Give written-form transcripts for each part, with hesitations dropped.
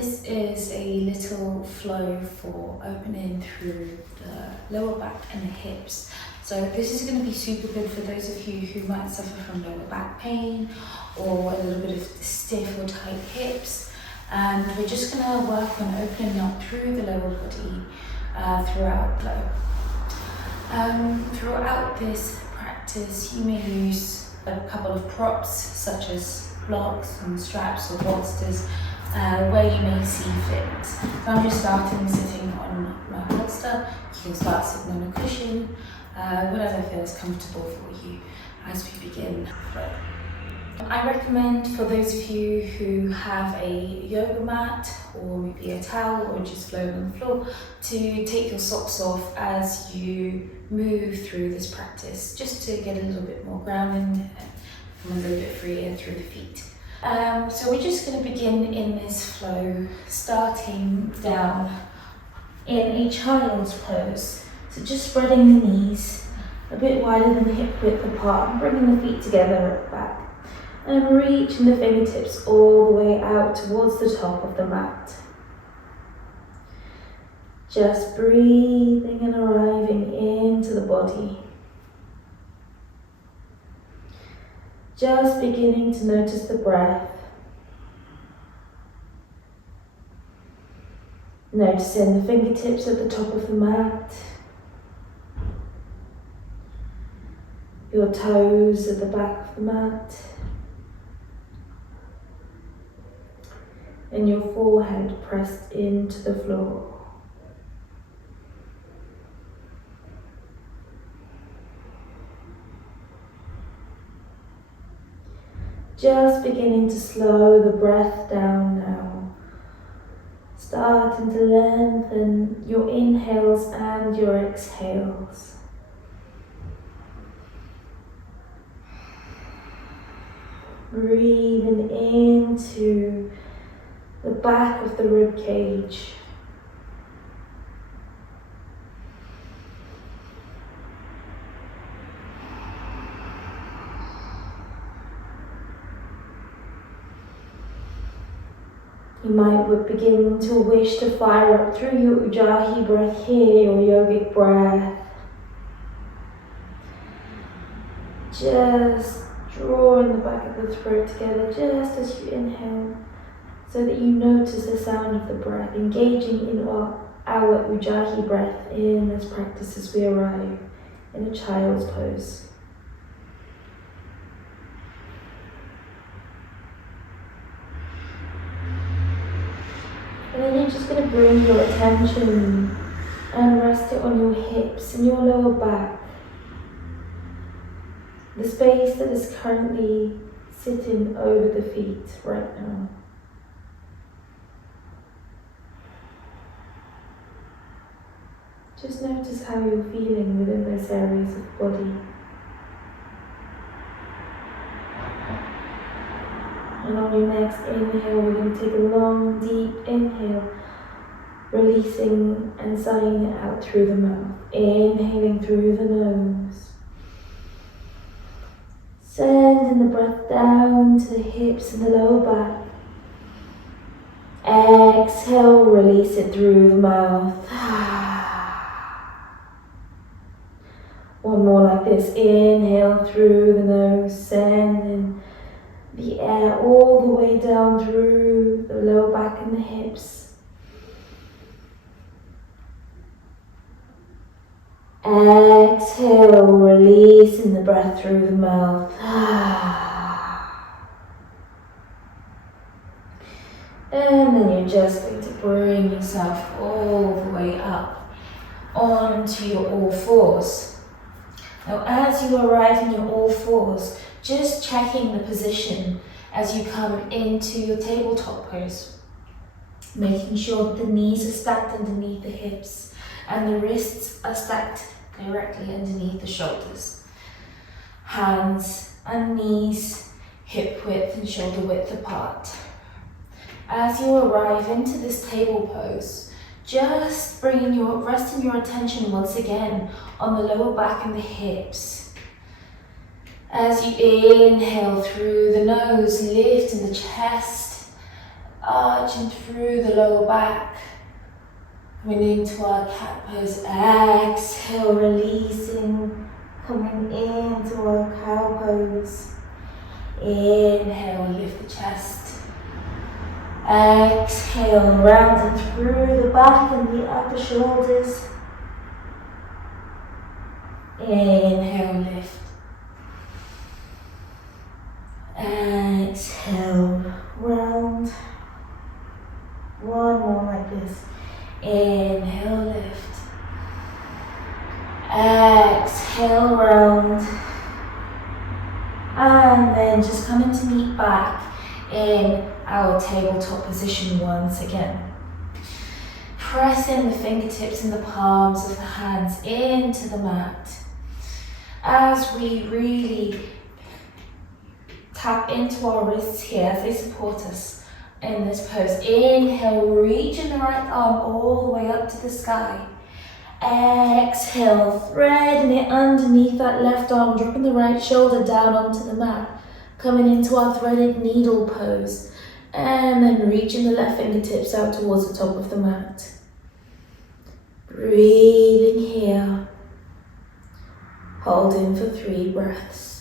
This is a little flow for opening through the lower back and the hips. So this is going to be super good for those of you who might suffer from lower back pain or a little bit of stiff or tight hips. And we're just going to work on opening up through the lower body throughout flow. Throughout this practice, you may use a couple of props such as blocks and straps or bolsters where you may see fit. So I'm just starting sitting on my bolster. You can start sitting on a cushion, whatever feels comfortable for you as we begin. I recommend for those of you who have a yoga mat or maybe a towel or just flow on the floor to take your socks off as you move through this practice, just to get a little bit more grounding and a little bit freer through the feet. So we're just going to begin in this flow, starting down in a child's pose. So just spreading the knees a bit wider than the hip width apart and bringing the feet together at the back. And reaching the fingertips all the way out towards the top of the mat. Just breathing and arriving into the body. Just beginning to notice the breath. Noticing the fingertips at the top of the mat. Your toes at the back of the mat. And your forehead pressed into the floor. Just beginning to slow the breath down now. Starting to lengthen your inhales and your exhales. Breathing into the back of the rib cage. You might begin to wish to fire up through your Ujjayi breath here, your yogic breath. Just drawing the back of the throat together just as you inhale, so that you notice the sound of the breath, engaging in our Ujjayi breath in this practice as we arrive in a child's pose. And then you're just going to bring your attention and rest it on your hips and your lower back. The space that is currently sitting over the feet right now. Just notice how you're feeling within those areas of the body. And on your next inhale, we're going to take a long, deep inhale, releasing and sighing it out through the mouth. Inhaling through the nose. Sending the breath down to the hips and the lower back. Exhale, release it through the mouth. One more like this. Inhale through the nose, sending the air all the way down through the lower back and the hips. Exhale, releasing the breath through the mouth. And then you're just going to bring yourself all the way up onto your all fours. Now, as you arrive in your all fours, just checking the position as you come into your tabletop pose, making sure that the knees are stacked underneath the hips and the wrists are stacked directly underneath the shoulders. Hands and knees hip width and shoulder width apart. As you arrive into this table pose, just resting your attention once again on the lower back and the hips. As you inhale through the nose, lifting the chest arching through the lower back, coming into our cat pose. Exhale, releasing, coming into our cow pose. Inhale, lift the chest. Exhale, rounding through the back and the upper shoulders. Inhale, lift. Exhale, round. One more like this. Inhale, lift. Exhale, round. And then just coming to meet back in our tabletop position once again. Pressing the fingertips and the palms of the hands into the mat as we really tap into our wrists here as they support us in this pose. Inhale, reaching the right arm all the way up to the sky. Exhale, threading it underneath that left arm, dropping the right shoulder down onto the mat, coming into our threaded needle pose, and then reaching the left fingertips out towards the top of the mat. Breathing here, holding for 3 breaths.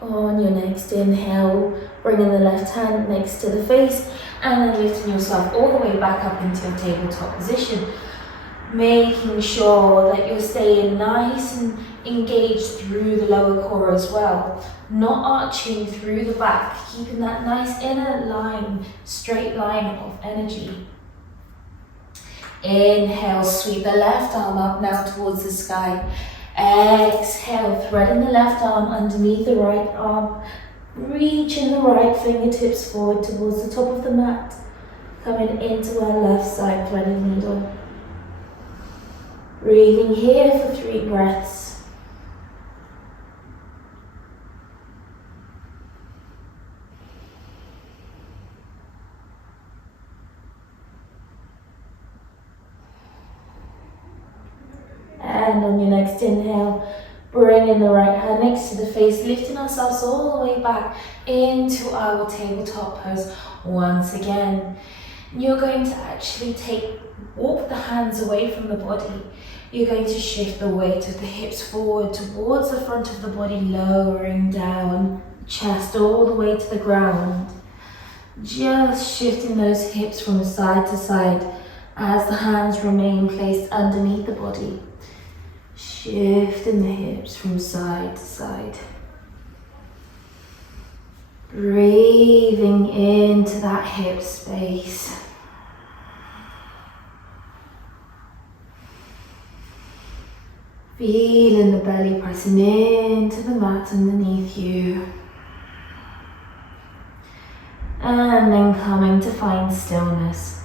On your next inhale, bringing the left hand next to the face and then lifting yourself all the way back up into your tabletop position. Making sure that you're staying nice and engaged through the lower core as well. Not arching through the back, keeping that nice inner line, straight line of energy. Inhale, sweep the left arm up now towards the sky. Exhale, threading the left arm underneath the right arm, reaching the right fingertips forward towards the top of the mat, coming into our left side threaded needle. Breathing here for 3 breaths. And on your next inhale, bringing the right hand next to the face, lifting ourselves all the way back into our tabletop pose once again. You're going to actually walk the hands away from the body. You're going to shift the weight of the hips forward towards the front of the body, lowering down, chest all the way to the ground. Just shifting those hips from side to side as the hands remain placed underneath the body. Shifting the hips from side to side. Breathing into that hip space. Feeling the belly pressing into the mat underneath you. And then coming to find stillness.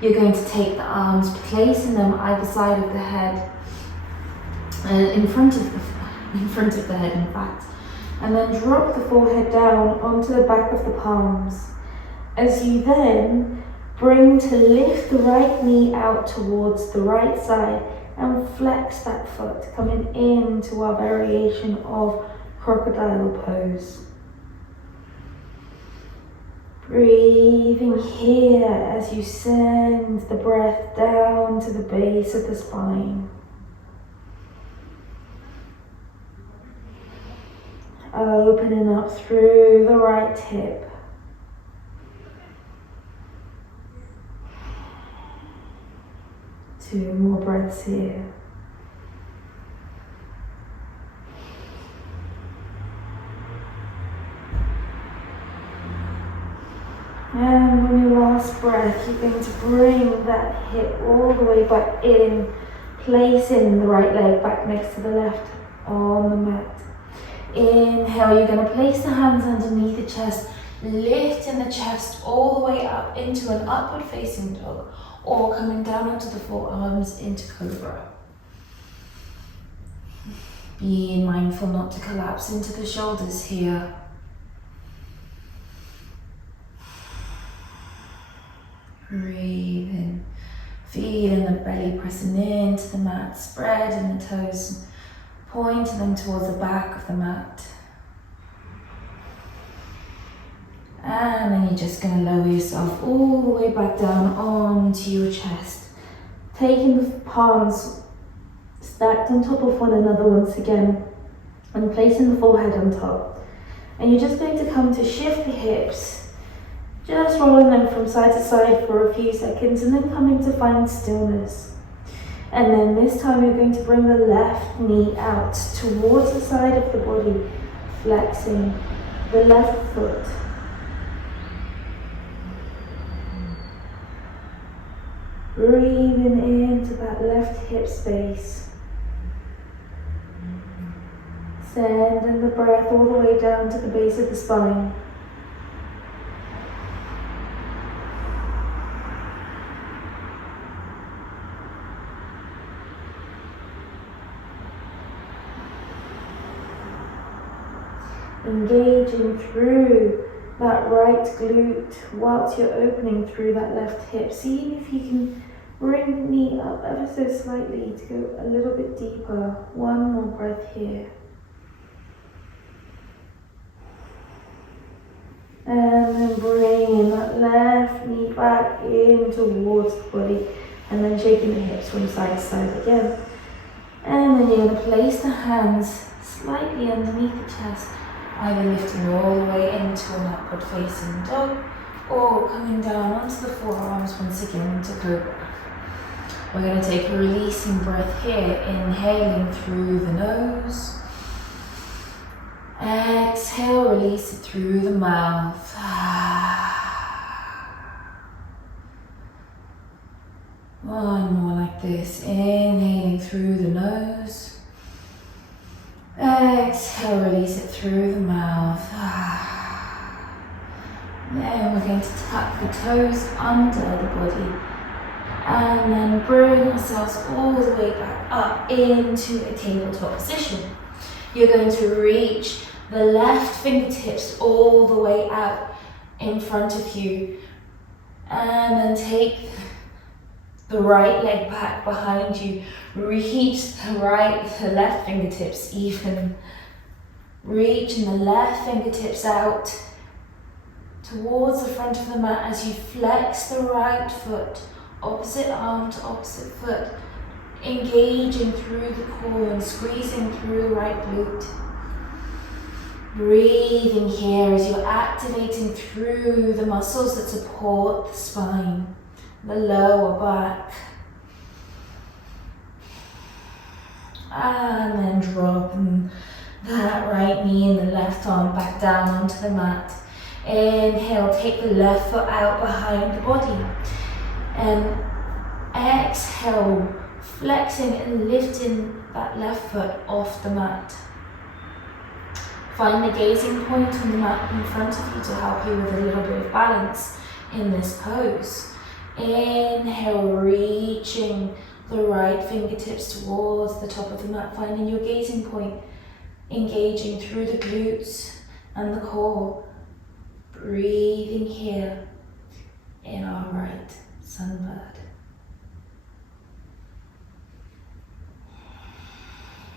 You're going to take the arms, placing them either side of the head. In front of the head, in fact, and then drop the forehead down onto the back of the palms as you then bring to lift the right knee out towards the right side and flex that foot, coming into our variation of crocodile pose. Breathing here as you send the breath down to the base of the spine. Opening up through the right hip. Two more breaths here. And on your last breath, you're going to bring that hip all the way back in, placing the right leg back next to the left on the mat. Inhale, you're going to place the hands underneath the chest, lifting the chest all the way up into an upward facing dog, or coming down onto the forearms into cobra. Being mindful not to collapse into the shoulders here. Breathe in. Feeling the belly pressing into the mat, spreading the toes, pointing them towards the back of the mat. And then you're just going to lower yourself all the way back down onto your chest. Taking the palms stacked on top of one another once again and placing the forehead on top. And you're just going to come to shift the hips, just rolling them from side to side for a few seconds and then coming to find stillness. And then this time you're going to bring the left knee out towards the side of the body, flexing the left foot. Breathing into that left hip space. Sending the breath all the way down to the base of the spine. Engaging through that right glute whilst you're opening through that left hip. Seeing if you can bring the knee up ever so slightly to go a little bit deeper. One more breath here. And then bringing that left knee back in towards the body and then shaking the hips from side to side again. And then you're going to place the hands slightly underneath the chest, either lifting all the way into an upward facing dog or coming down onto the forearms once again into cobra. We're going to take a releasing breath here, inhaling through the nose. Exhale, release it through the mouth. One more like this, inhaling through the nose. Exhale, release it through the mouth. Then we're going to tuck the toes under the body and then bring ourselves all the way back up into a tabletop position. You're going to reach the left fingertips all the way out in front of you and then take the right leg back behind you. Reach the left fingertips even. Reaching the left fingertips out towards the front of the mat as you flex the right foot, opposite arm to opposite foot, engaging through the core and squeezing through the right glute. Breathing here as you're activating through the muscles that support the spine, the lower back. And then dropping that right knee and the left arm back down onto the mat. Inhale, take the left foot out behind the body. And exhale, flexing and lifting that left foot off the mat. Find the gazing point on the mat in front of you to help you with a little bit of balance in this pose. Inhale, reaching the right fingertips towards the top of the mat, finding your gazing point, engaging through the glutes and the core. Breathing here in our right sunbird.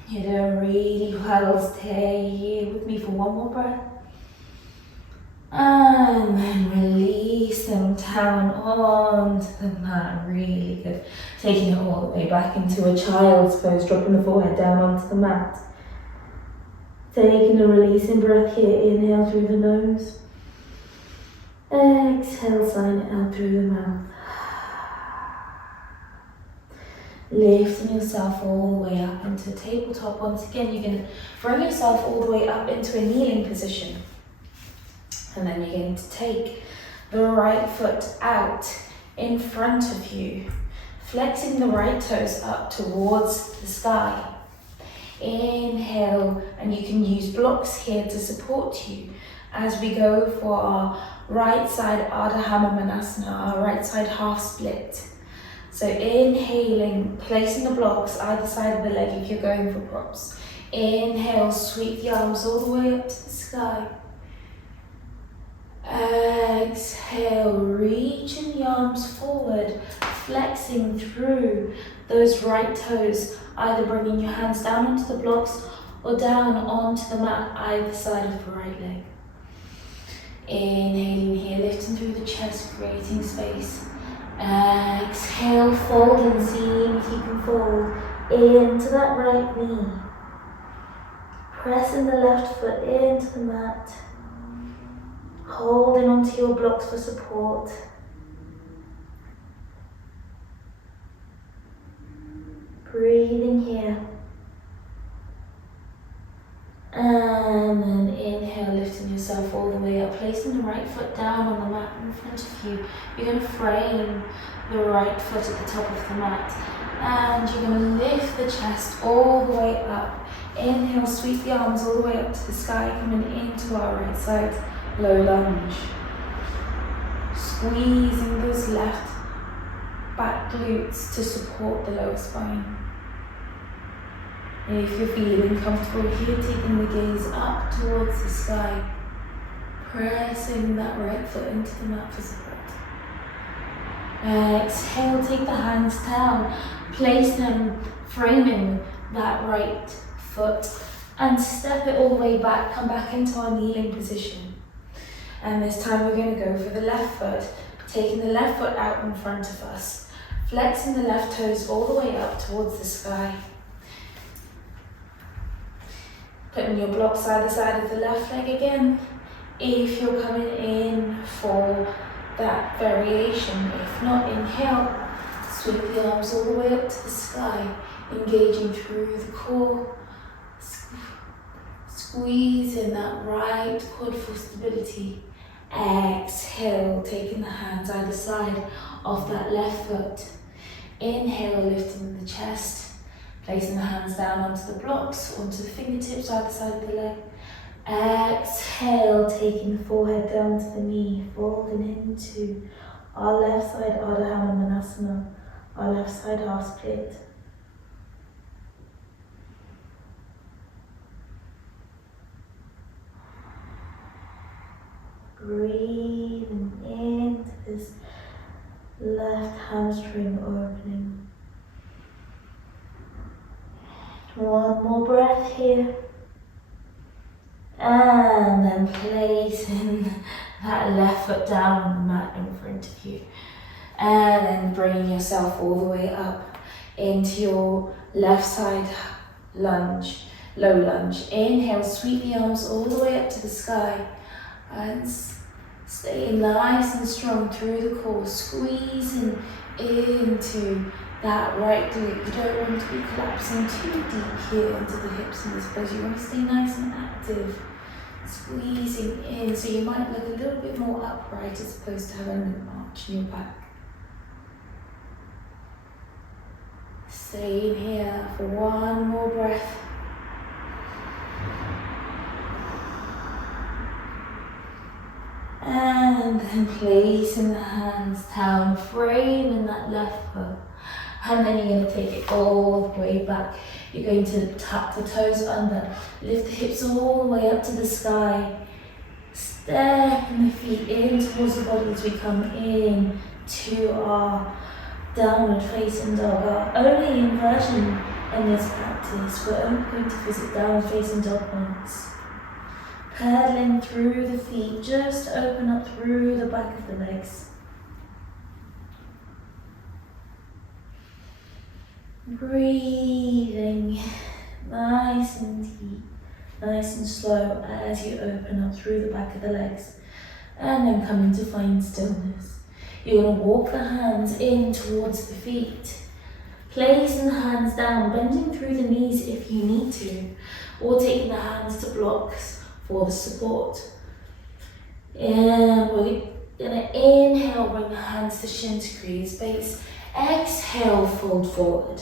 You're doing really well. Stay here with me for one more breath. And then release them down onto the mat. Really good. Taking it all the way back into a child's pose, dropping the forehead down onto the mat. Taking a releasing breath here. Inhale through the nose. Exhale, sign it out through the mouth. Lifting yourself all the way up into a tabletop. Once again, you're going to bring yourself all the way up into a kneeling position. And then you're going to take the right foot out in front of you, flexing the right toes up towards the sky. Inhale, and you can use blocks here to support you as we go for our right side Ardha Hanumanasana, our right side half split. So inhaling, placing the blocks either side of the leg if you're going for props. Inhale, sweep the arms all the way up to the sky. Exhale, reaching the arms arms forward, flexing through those right toes, either bringing your hands down onto the blocks or down onto the mat either side of the right leg. Inhaling here, lifting through the chest, creating space. Exhale, folding, seeing if you can fold into that right knee. Pressing the left foot into the mat. Holding onto your blocks for support. Breathing here. And then inhale, lifting yourself all the way up, placing the right foot down on the mat in front of you. You're going to frame the right foot at the top of the mat. And you're going to lift the chest all the way up. Inhale, sweep the arms all the way up to the sky, coming into our right side, low lunge. Squeezing those left back glutes to support the lower spine. If you're feeling comfortable here, taking the gaze up towards the sky, pressing that right foot into the mat for support. Exhale, take the hands down, place them framing that right foot and step it all the way back, come back into our kneeling position. And this time we're going to go for the left foot, taking the left foot out in front of us, flexing the left toes all the way up towards the sky. Putting your blocks either side of the left leg again. If you're coming in for that variation, if not, inhale, sweep the arms all the way up to the sky, engaging through the core, squeezing that right quad for stability. Exhale, taking the hands either side of that left foot. Inhale, lifting the chest. Placing the hands down onto the blocks, onto the fingertips, either side of the leg. Exhale, taking the forehead down to the knee, folding into our left side Ardha Hanumanasana, our left side half split. Breathing into this left hamstring opening. One more breath here. And then placing that left foot down on the mat in front of you. And then bringing yourself all the way up into your left side lunge, low lunge. Inhale, sweep the arms all the way up to the sky. And stay nice and strong through the core, squeezing into that right glute. You don't want to be collapsing too deep here into the hips and the toes. You want to stay nice and active, squeezing in, so you might look a little bit more upright as opposed to having an arch in your back. Stay in here for one more breath. And then placing the hands down, framing that left foot. And then you're going to take it all the way back. You're going to tuck the toes under, lift the hips all the way up to the sky. Stepping the feet in towards the body as we come in to our downward facing dog. Our only inversion in this practice, we're only going to visit downward facing dog once. Pedaling through the feet, just open up through the back of the legs. Breathing nice and deep, nice and slow as you open up through the back of the legs. And then coming to find stillness. You're going to walk the hands in towards the feet. Placing the hands down, bending through the knees if you need to, or taking the hands to blocks for the support. And we're going to inhale, bring the hands to shins, create space. Exhale, fold forward.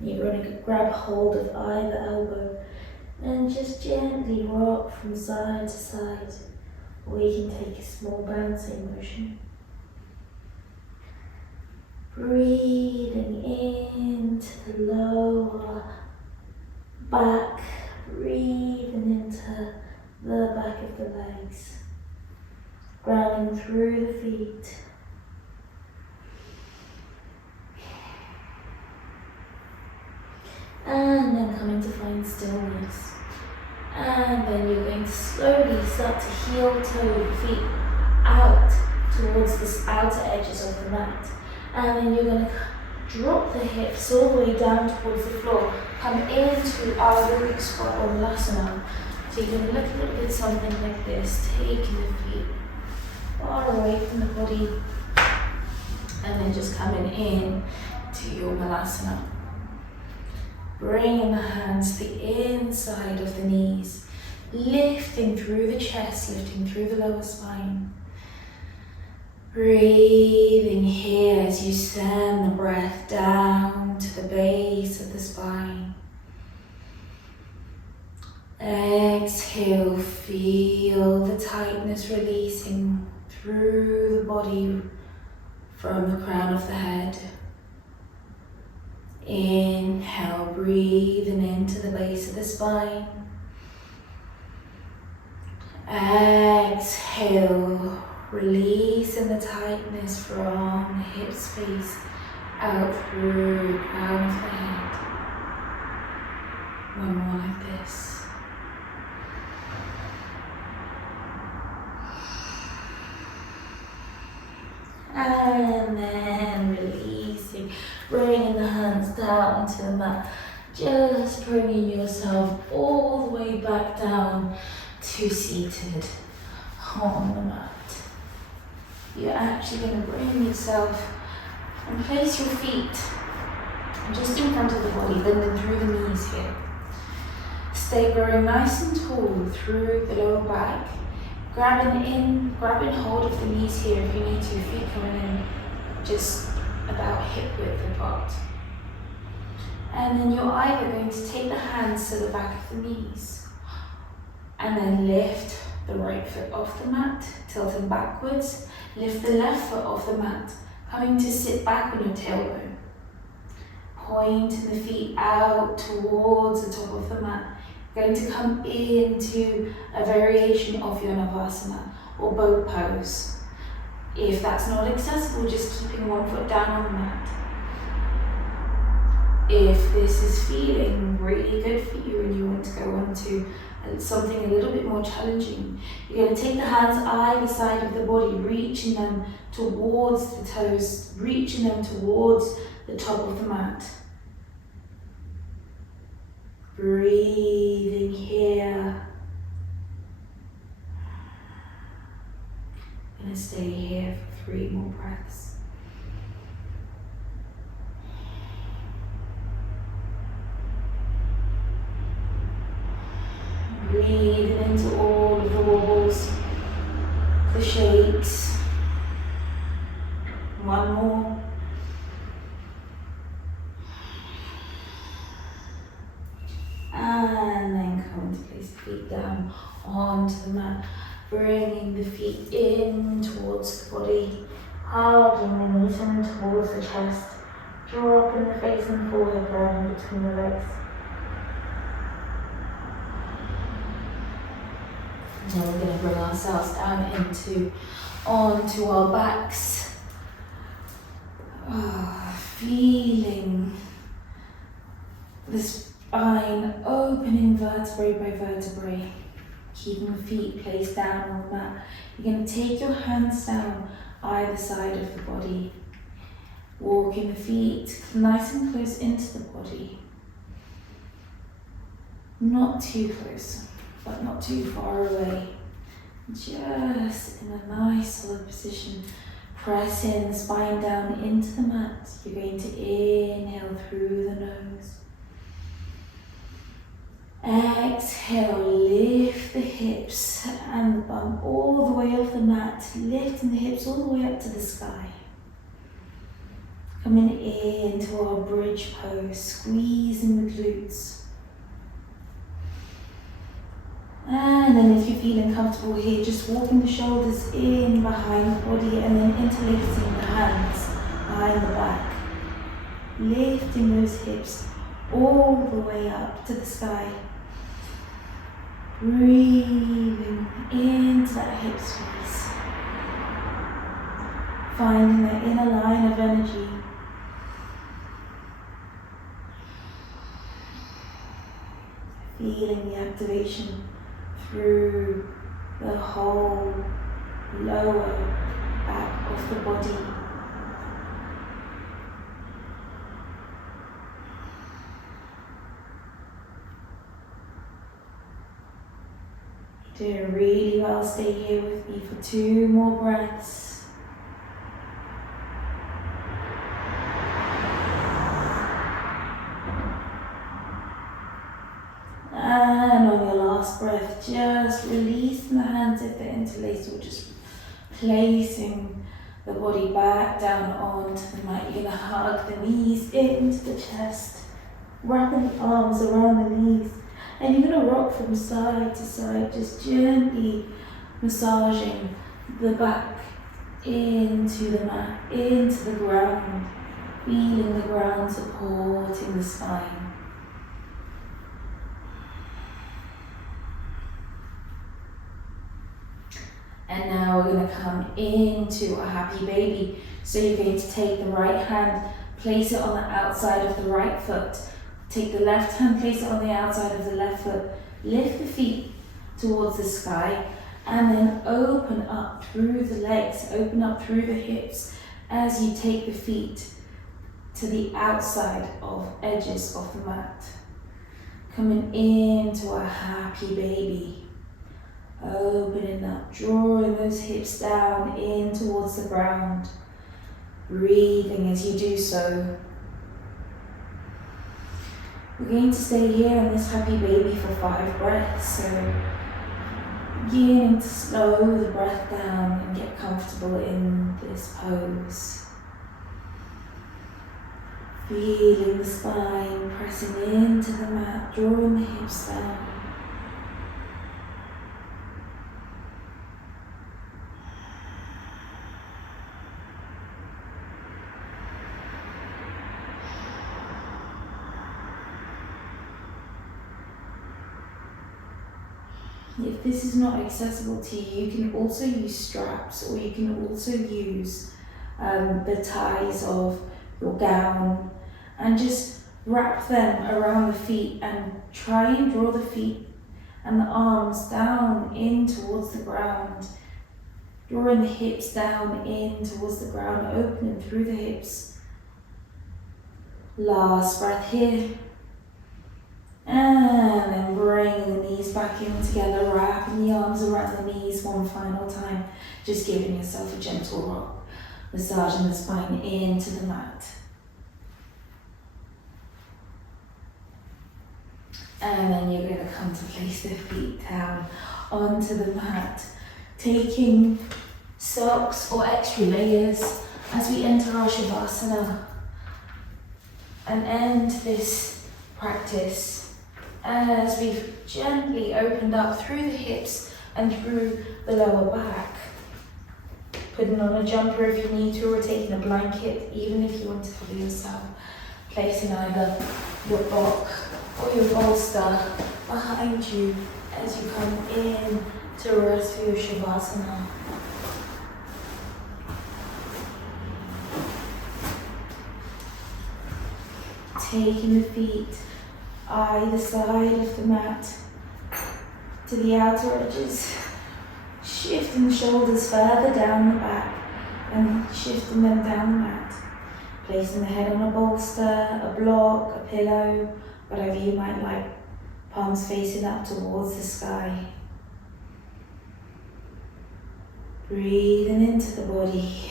You're going to grab hold of either elbow and just gently rock from side to side, or you can take a small bouncing motion. Breathing into the lower back, breathing into the back of the legs. grounding through the feet. And then coming to find stillness. And then you're going to slowly start to heel toe the feet out towards the outer edges of the mat. And then you're going to drop the hips all the way down towards the floor. Come into our yogic squat or Malasana. So you're going to look a little bit something like this, taking the feet far away from the body. And then just coming in to your Malasana. Bringing the hands to the inside of the knees, lifting through the chest, lifting through the lower spine. Breathing here as you send the breath down to the base of the spine. Exhale, feel the tightness releasing through the body from the crown of the head. Inhale, breathing into the base of the spine. Exhale, releasing the tightness from the hip space out through the crown of the head. One more like this. And then releasing, bringing the hands down to the mat, just bringing yourself all the way back down to seated on the mat. You're actually going to bring yourself and place your feet just in front of the body, bending through the knees here. Stay growing nice and tall through the lower back. Grabbing hold of the knees here if you need to, feet coming in just about hip width apart. And then you're either going to take the hands to the back of the knees and then lift the right foot off the mat, tilting backwards, lift the left foot off the mat, coming to sit back on your tailbone. Pointing the feet out towards the top of the mat. Going to come into a variation of your Navasana or boat pose. If that's not accessible, just keeping one foot down on the mat. If this is feeling really good for you and you want to go on to something a little bit more challenging, you're going to take the hands either side of the body, reaching them towards the toes, reaching them towards the top of the mat. Breathing here. I'm going to stay here for 3 more breaths. Breathing into all of the wobbles, the shakes. One more. And then come to place the feet down onto the mat, bringing the feet in towards the body, hugging the knees in towards the chest, dropping the face and forehead down between the legs. Now we're going to bring ourselves down onto our backs, feeling the spine opening vertebrae by vertebrae, keeping the feet placed down on the mat. You're going to take your hands down either side of the body, walking the feet nice and close into the body. Not too close, but not too far away. Just in a nice solid position. Pressing the spine down into the mat. You're going to inhale through the nose. Exhale, lift the hips and the bum all the way off the mat, lifting the hips all the way up to the sky. Coming into our bridge pose, squeezing the glutes. And then if you're feeling comfortable here, just walking the shoulders in behind the body and then interlacing the hands behind the back. Lifting those hips all the way up to the sky. Breathing into that hip space. finding that inner line of energy. Feeling the activation through the whole lower back of the body. Doing really well. Stay here with me for 2 more breaths. And on your last breath, just releasing the hands if they're interlaced, or just placing the body back down onto the mat. You're going to hug the knees into the chest, wrapping the arms around the knees. And you're going to rock from side to side, just gently massaging the back into the mat, into the ground, feeling the ground supporting the spine. And now we're going to come into a happy baby. So you're going to take the right hand, place it on the outside of the right foot. Take the left hand, place it on the outside of the left foot. Lift the feet towards the sky, and then open up through the legs, open up through the hips as you take the feet to the outside of edges of the mat. Coming into a happy baby. Opening up, drawing those hips down in towards the ground. Breathing as you do so. We're going to stay here in this happy baby for 5 breaths. So beginning to slow the breath down and get comfortable in this pose. Feeling the spine pressing into the mat, drawing the hips down. If this is not accessible to you, you can also use straps, or you can also use the ties of your gown, and just wrap them around the feet and try and draw the feet and the arms down in towards the ground, drawing the hips down in towards the ground, opening through the hips. Last breath here. And then bringing the knees back in together, wrapping the arms around the knees one final time. Just giving yourself a gentle rock, massaging the spine into the mat. And then you're going to come to place the feet down onto the mat, taking socks or extra layers as we enter our Shavasana and end this practice as we've gently opened up through the hips and through the lower back. Putting on a jumper if you need to, or taking a blanket, even if you want to cover yourself. Placing either your block or your bolster behind you as you come in to rest for your Shavasana. Taking the feet either side of the mat to the outer edges, shifting the shoulders further down the back and shifting them down the mat, placing the head on a bolster, a block, a pillow, whatever you might like, palms facing up towards the sky. Breathing into the body,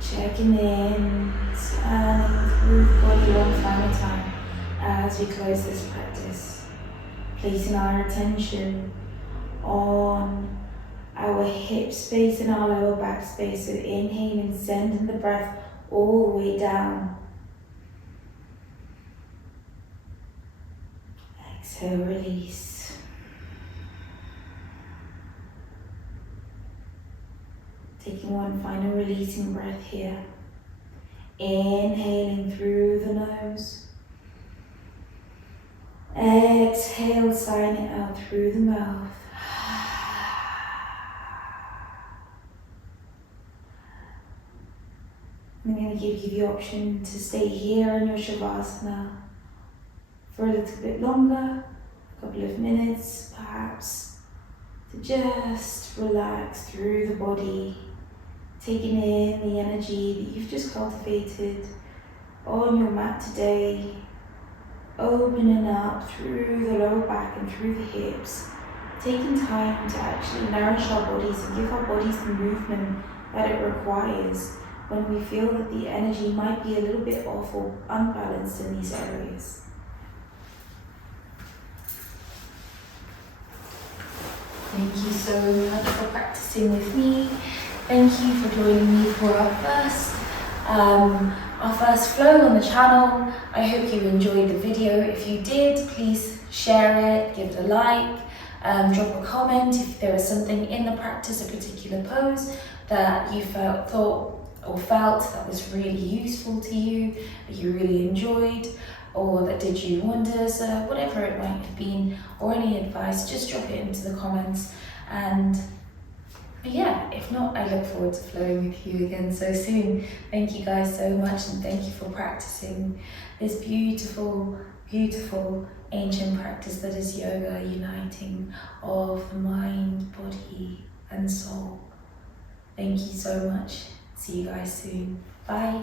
checking in, scanning through the body one final time as we close this practice. Placing our attention on our hip space and our lower back space. So inhaling, sending the breath all the way down. Exhale, release. Taking one final releasing breath here. Inhaling through the nose. Exhale, sighing it out through the mouth. I'm going to give you the option to stay here in your Shavasana for a little bit longer, a couple of minutes perhaps, to just relax through the body, taking in the energy that you've just cultivated on your mat today, opening up through the lower back and through the hips, taking time to actually nourish our bodies and give our bodies the movement that it requires when we feel that the energy might be a little bit off or unbalanced in these areas. Thank you so much for practicing with me. Thank you for joining me for our first flow on the channel. I hope you enjoyed the video. If you did, please share it, give it a like, drop a comment if there was something in the practice, a particular pose that you felt that was really useful to you, that you really enjoyed, or that did you wonders, whatever it might have been, or any advice, just drop it into the comments. And yeah, if not, I look forward to flowing with you again so soon. Thank you guys so much, and thank you for practicing this beautiful, beautiful ancient practice that is yoga, uniting of the mind, body and soul. Thank you so much. See you guys soon. Bye.